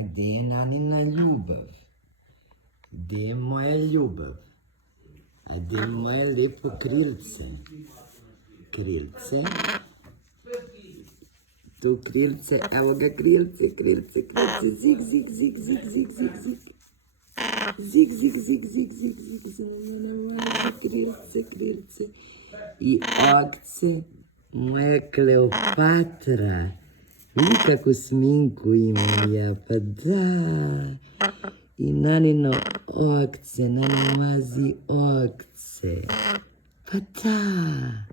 A gde je Nanina ljubav? Gde je moja ljubav? A gde je moje lepo krilce? Krilce. Tu krilce, evo ga krilce, krilce, krilce, zig, zig, zig, zig, zig, zig, zig. Zig, zig, zig, zig, zig, zig, zig, krilce, krilce. I okce, moja Kleopatra. Vidi kakvu sminku imam ja, pa da. I Nanino okce, Nani mazi okce. Pa da.